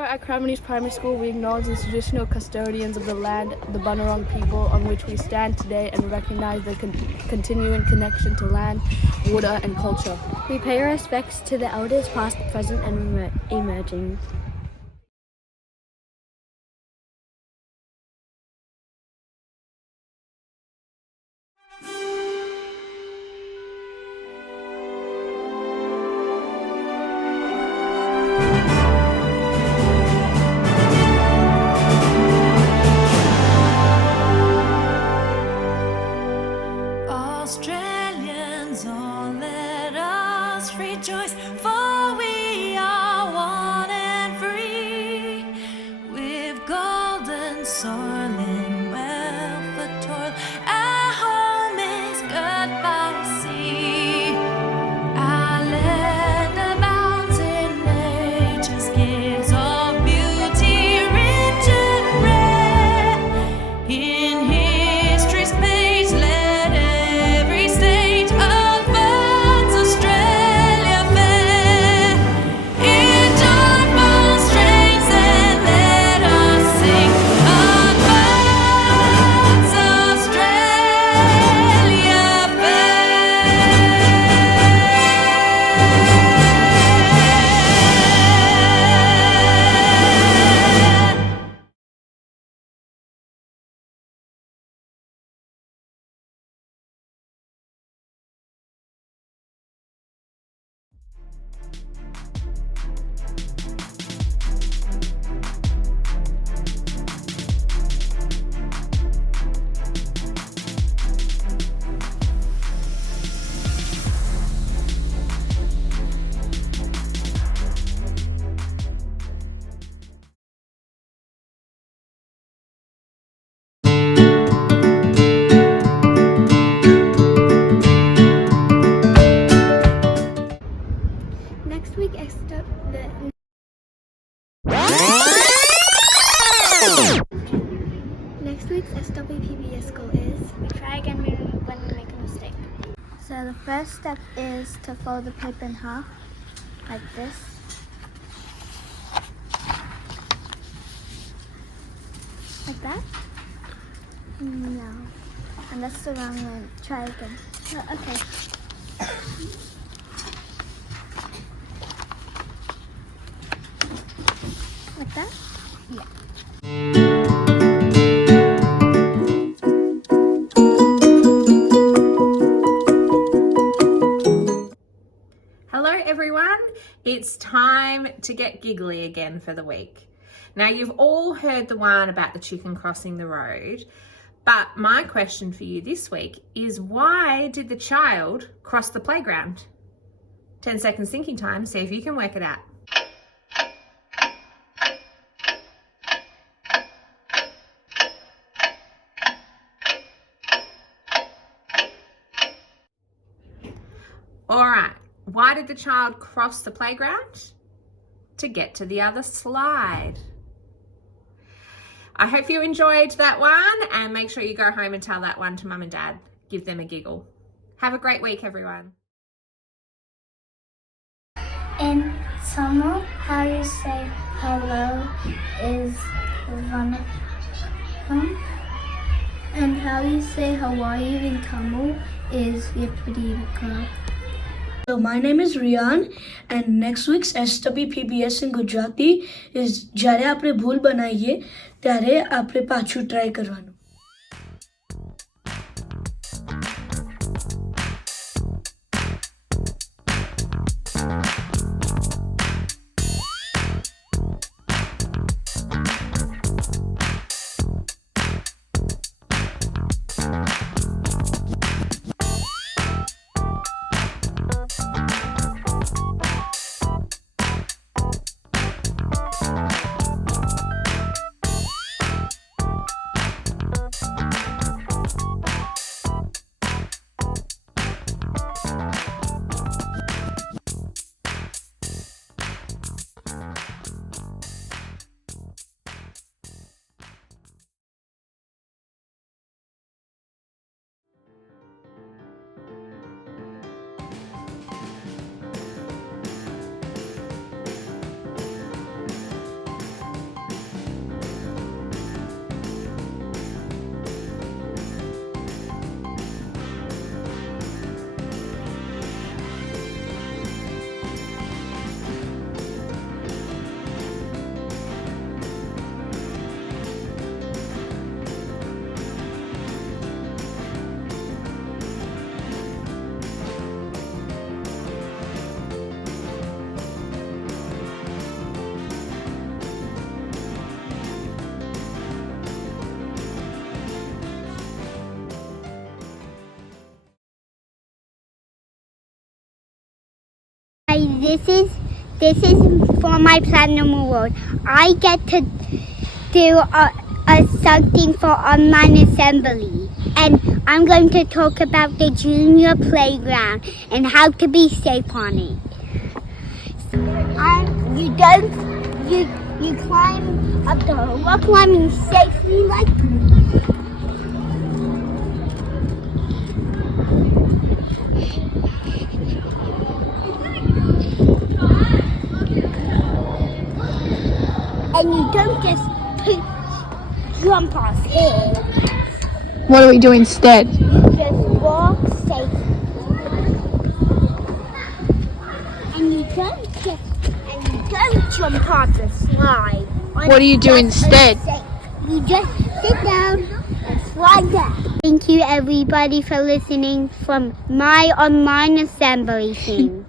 Here at Cranmead East Primary School, we acknowledge the traditional custodians of the land, the Bunurong people, on which we stand today, and recognize their continuing connection to land, water, and culture. We pay our respects to the elders, past, present, and emerging. Australians, all let us rejoice, for we are one and free, with golden soil and wealth for toil. Our home is good by sea. Our land abounds in nature's gifts of beauty, rich and rare. In history's page, let every state of birds Australia fair. In joyful strains, then let us sing of birds Australia fair. Next week, Next week's SWPBS goal is we try again when we make a mistake. So the first step is to fold the paper in half, like this. Like that? No. And that's the wrong way. Try again. Oh, okay. Like that? Yeah. Hello everyone, it's time to get giggly again for the week. Now you've all heard the one about the chicken crossing the road, but my question for you this week is, why did the child cross the playground? 10 seconds thinking time, see if you can work it out. All right, why did the child cross the playground? To get to the other slide. I hope you enjoyed that one, and make sure you go home and tell that one to mum and dad. Give them a giggle. Have a great week, everyone. In Tamil, how you say hello is vanakkam, and how you say how are you in Tamil is Vipadivika. So my name is Riyan, and next week's SWPBS in Gujarati is જ્યારે આપણે ભૂલ બનાવીએ ત્યારે આપણે પાછું try કરવાનું. This is for my platinum award. I get to do a something for online assembly, and I'm going to talk about the junior playground and how to be safe on it. You climb up the rock climbing safely like me. And you don't just jump off here. What do we do instead? You just walk safely. And you don't jump off the slide. What do you do instead? You just sit down and slide down. Thank you everybody for listening from my online assembly team.